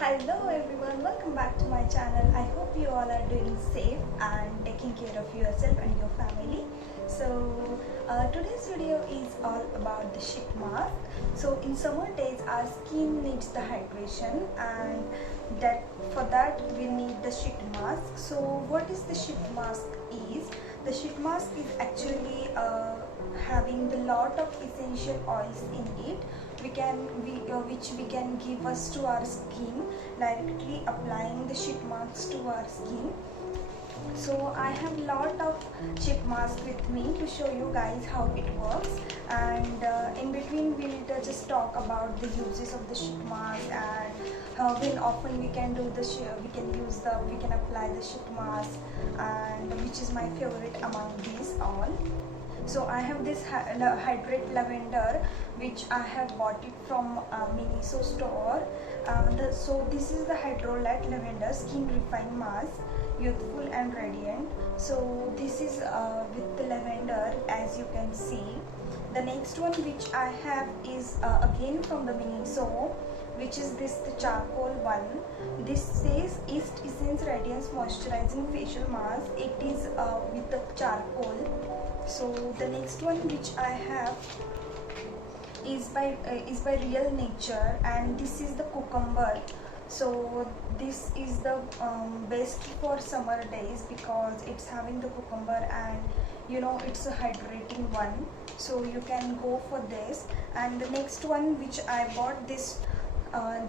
Hello everyone, welcome back to my channel. I hope you all are doing safe and taking care of yourself and your family. So today's video is all about the sheet mask. So in summer days our skin needs the hydration, and that for that we need the sheet mask. So what is the sheet mask is? The sheet mask is actually having a lot of essential oils in it which we can give us to our skin, directly applying the sheet masks to our skin. So I have lot of sheet mask with me to show you guys how it works, and in between we'll just talk about the uses of the sheet mask and when often we can apply the sheet mask, and which is my favorite among these all. So I have this Hydrate Lavender, which I have bought it from Miniso store. So this is the Hydrate Lavender Skin Refine Mask, youthful and radiant. So this is with the lavender, as you can see. The next one which I have is again from the Miniso, which is the charcoal one. This says East Essence Radiance Moisturizing Facial Mask. It is with the charcoal. So the next one which I have is by Real Nature, and this is the cucumber. So this is the best for summer days because it's having the cucumber, and it's a hydrating one, so you can go for this. And the next one which I bought, this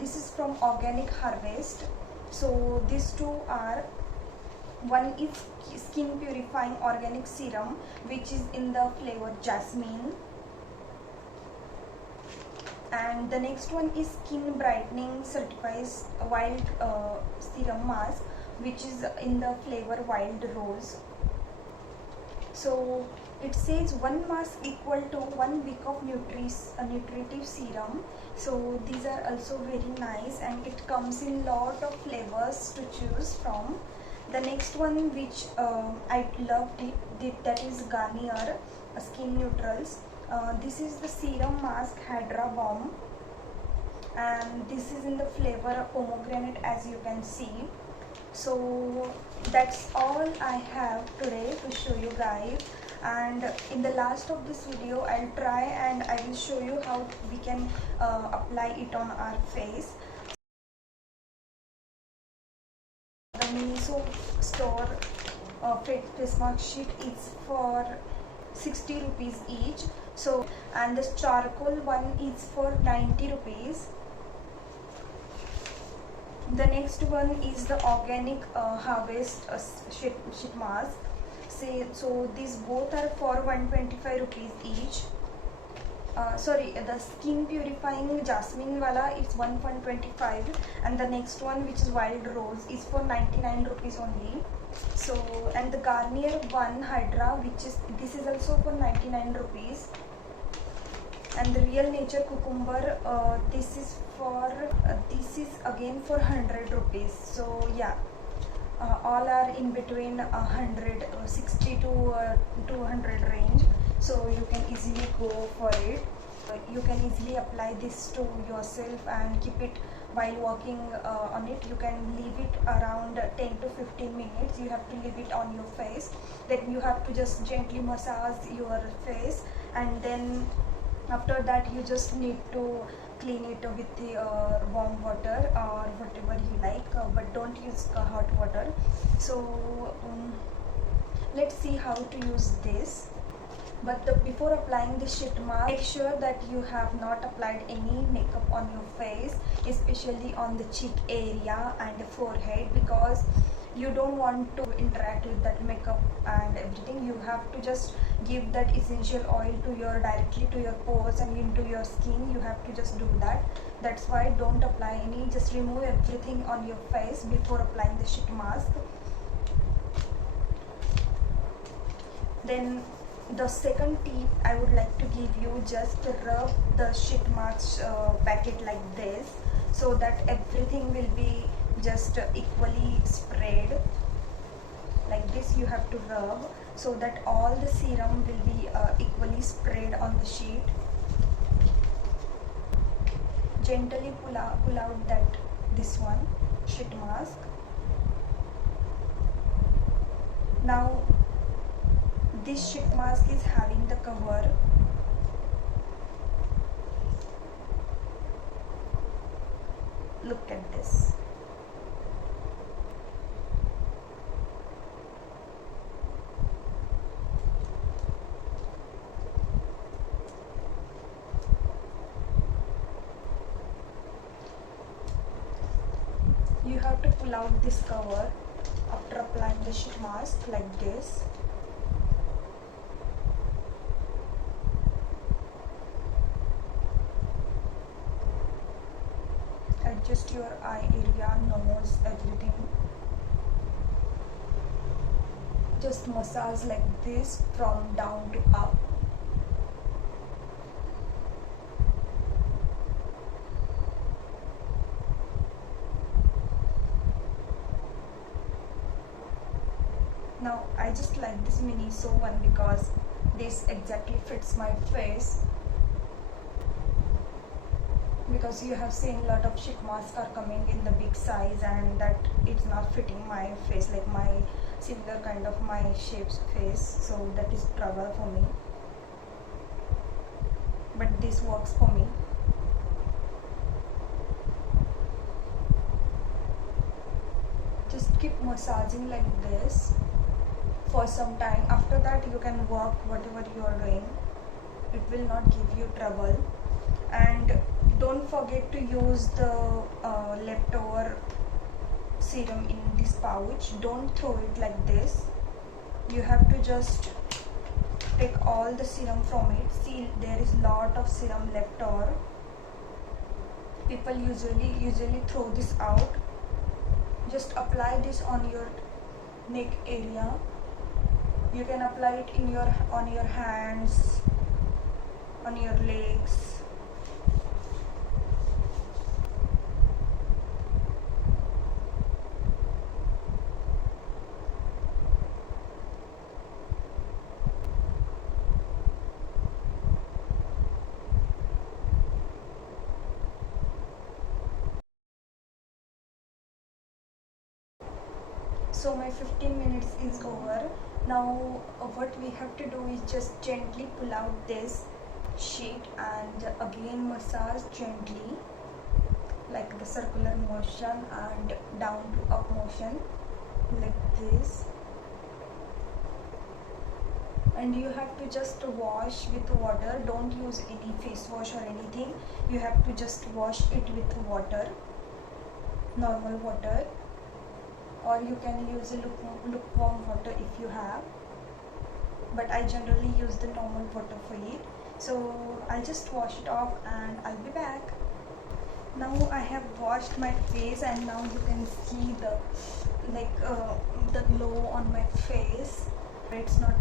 is from Organic Harvest. So these two are, one is skin purifying organic serum, which is in the flavor jasmine, and the next one is skin brightening certified wild serum mask, which is in the flavor wild rose. So it says one mask equal to 1 week of nutritive serum. So these are also very nice, and it comes in lot of flavors to choose from. The next one which I loved it, that is Garnier Skin Neutrals. This is the serum mask Hydra Bomb, and this is in the flavor of pomegranate, as you can see. So that's all I have today to show you guys, and in the last of this video I'll try and I will show you how we can apply it on our face. The Miniso store face mask sheet is for 60 rupees each. So, and this charcoal one is for 90 rupees. The next one is the Organic Harvest sheet mask. So these both are for 125 rupees each. Sorry, the skin purifying jasmine wala is 125, and the next one, which is wild rose, is for 99 rupees only. So, and the Garnier one Hydra, this is also for 99 rupees, and the Real Nature cucumber, this is again for 100 rupees. So yeah, all are in between 160 to 200 range, so you can easily go for it. You can easily apply this to yourself and keep it while working on it. You can leave it around 10 to 15 minutes. You have to leave it on your face, then you have to just gently massage your face, and then after that you just need to clean it with the warm water or whatever you like, but don't use hot water. So let's see how to use this. But before applying the sheet mask, make sure that you have not applied any makeup on your face, especially on the cheek area and the forehead, because you don't want to interact with that makeup and everything. You have to just give that essential oil directly to your pores and into your skin. You have to just do that. That's why don't apply any, just remove everything on your face before applying the sheet mask. Then the second tip I would like to give you, just rub the sheet mask packet like this, so that everything will be just equally spread. Like this you have to rub, so that all the serum will be equally spread on the sheet. Gently pull out that this one sheet mask. Now this sheet mask is having the cover. Look at this. You have to pull out this cover after applying the sheet mask like this. Adjust your eye area, nose, everything. Just massage like this from down to up. Now I just like this Miniso one because this exactly fits my face. Because you have seen a lot of sheet masks are coming in the big size and that it's not fitting my face, like my similar kind of my shape's face, so that is trouble for me, but this works for me. Just keep massaging like this for some time. After that you can work whatever you are doing, it will not give you trouble. And don't forget to use the leftover serum in this pouch. Don't throw it like this. You have to just take all the serum from it. See, there is lot of serum left over. People usually throw this out. Just apply this on your neck area. You can apply it in on your hands, on your legs. So my 15 minutes is over. Now what we have to do is just gently pull out this sheet and again massage gently like the circular motion and down to up motion like this. And you have to just wash with water. Don't use any face wash or anything. You have to just wash it with water, normal water, or you can use a lukewarm water if you have, but I generally use the normal water for it. So I'll just wash it off and I'll be back. Now I have washed my face and now you can see the glow on my face. It's not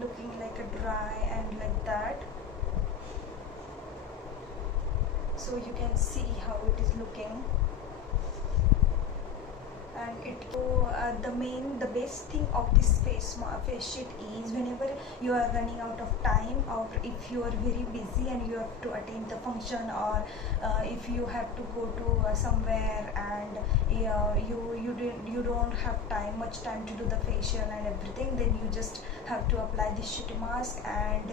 looking like a dry and like that. So you can see how it is looking. And the best thing of this face sheet is whenever you are running out of time, or if you are very busy and you have to attend the function, or if you have to go to somewhere and you don't have much time to do the facial and everything, then you just have to apply this sheet mask and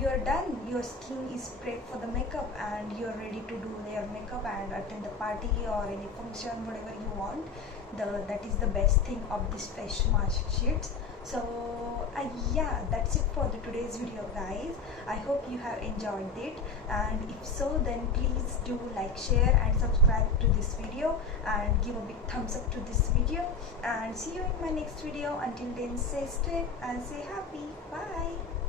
you're done. Your skin is prepped for the makeup and you're ready to do your makeup and attend the party or any function, whatever you want. That is the best thing of this face mask sheets. So yeah, that's it for today's video, guys. I hope you have enjoyed it, and if so, then please do like, share and subscribe to this video and give a big thumbs up to this video, and see you in my next video. Until then, stay safe and stay happy. Bye.